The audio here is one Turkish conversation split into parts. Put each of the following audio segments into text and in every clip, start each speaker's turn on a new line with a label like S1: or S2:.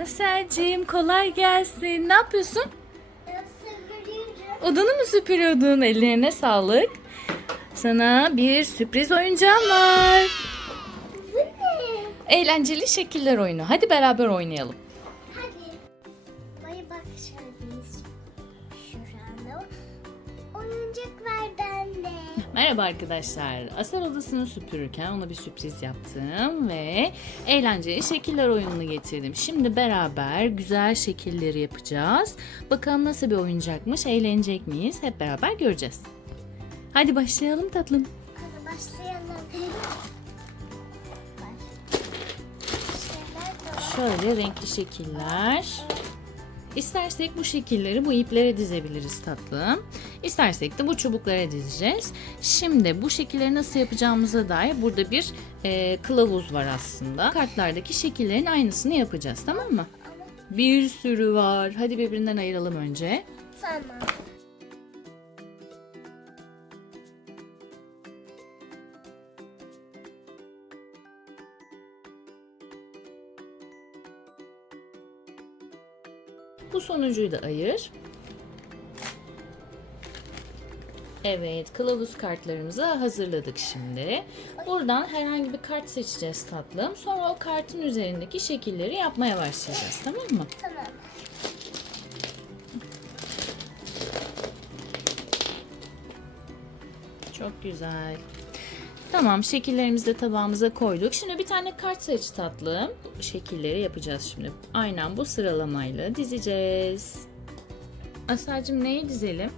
S1: Aselcim kolay gelsin. Ne yapıyorsun? Odanı mı süpürüyordun? Ellerine sağlık. Sana bir sürpriz oyuncağım var.
S2: Bu ne?
S1: Eğlenceli şekiller oyunu. Hadi beraber oynayalım. Merhaba arkadaşlar. Asel odasını süpürürken ona bir sürpriz yaptım ve eğlenceli şekiller oyununu getirdim. Şimdi beraber güzel şekilleri yapacağız. Bakalım nasıl bir oyuncakmış, eğlenecek miyiz? Hep beraber göreceğiz. Hadi başlayalım tatlım.
S2: Hadi başlayalım.
S1: Şöyle renkli şekiller. İstersek bu şekilleri bu iplere dizebiliriz tatlım. İstersek de bu çubuklara dizeceğiz. Şimdi bu şekilleri nasıl yapacağımıza dair burada bir e, kılavuz var aslında. Kartlardaki şekillerin aynısını yapacağız tamam mı? Bir sürü var. Hadi birbirinden ayıralım önce.
S2: Tamam.
S1: Bu sonuncuyu da ayır. Evet, kılavuz kartlarımızı hazırladık şimdi. Buradan herhangi bir kart seçeceğiz tatlım. Sonra o kartın üzerindeki şekilleri yapmaya başlayacağız, tamam mı?
S2: Tamam.
S1: Çok güzel. Tamam, şekillerimizi de tabağımıza koyduk. Şimdi bir tane kart seç tatlım. Şekilleri yapacağız şimdi. Aynen bu sıralamayla dizeceğiz. Aselcim neyi dizelim?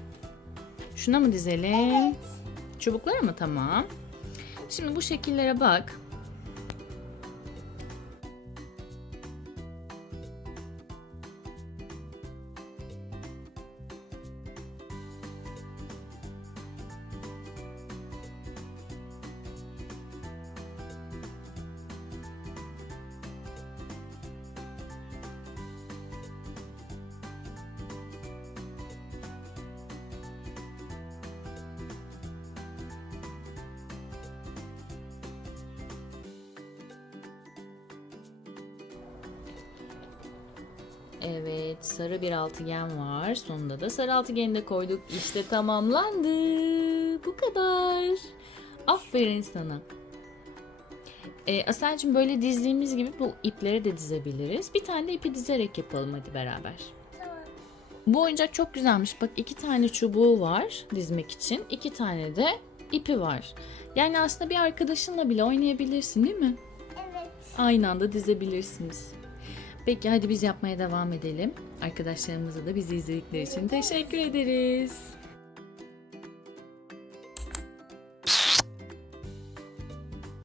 S1: Şuna mı dizelim?
S2: Evet.
S1: Çubuklara mı? Tamam. Şimdi bu şekillere bak. Evet, sarı bir altıgen var. Sonunda da sarı altıgeni de koyduk. İşte tamamlandı. Bu kadar. Aferin sana. Ee, Aselcim böyle dizdiğimiz gibi bu ipleri de dizebiliriz. Bir tane de ipi dizerek yapalım hadi beraber.
S2: Tamam.
S1: Bu oyuncak çok güzelmiş. Bak iki tane çubuğu var dizmek için. iki tane de ipi var. Yani aslında bir arkadaşınla bile oynayabilirsin değil mi?
S2: Evet.
S1: Aynı anda dizebilirsiniz. Peki hadi biz yapmaya devam edelim. Arkadaşlarımıza da bizi izledikleri için teşekkür ederiz.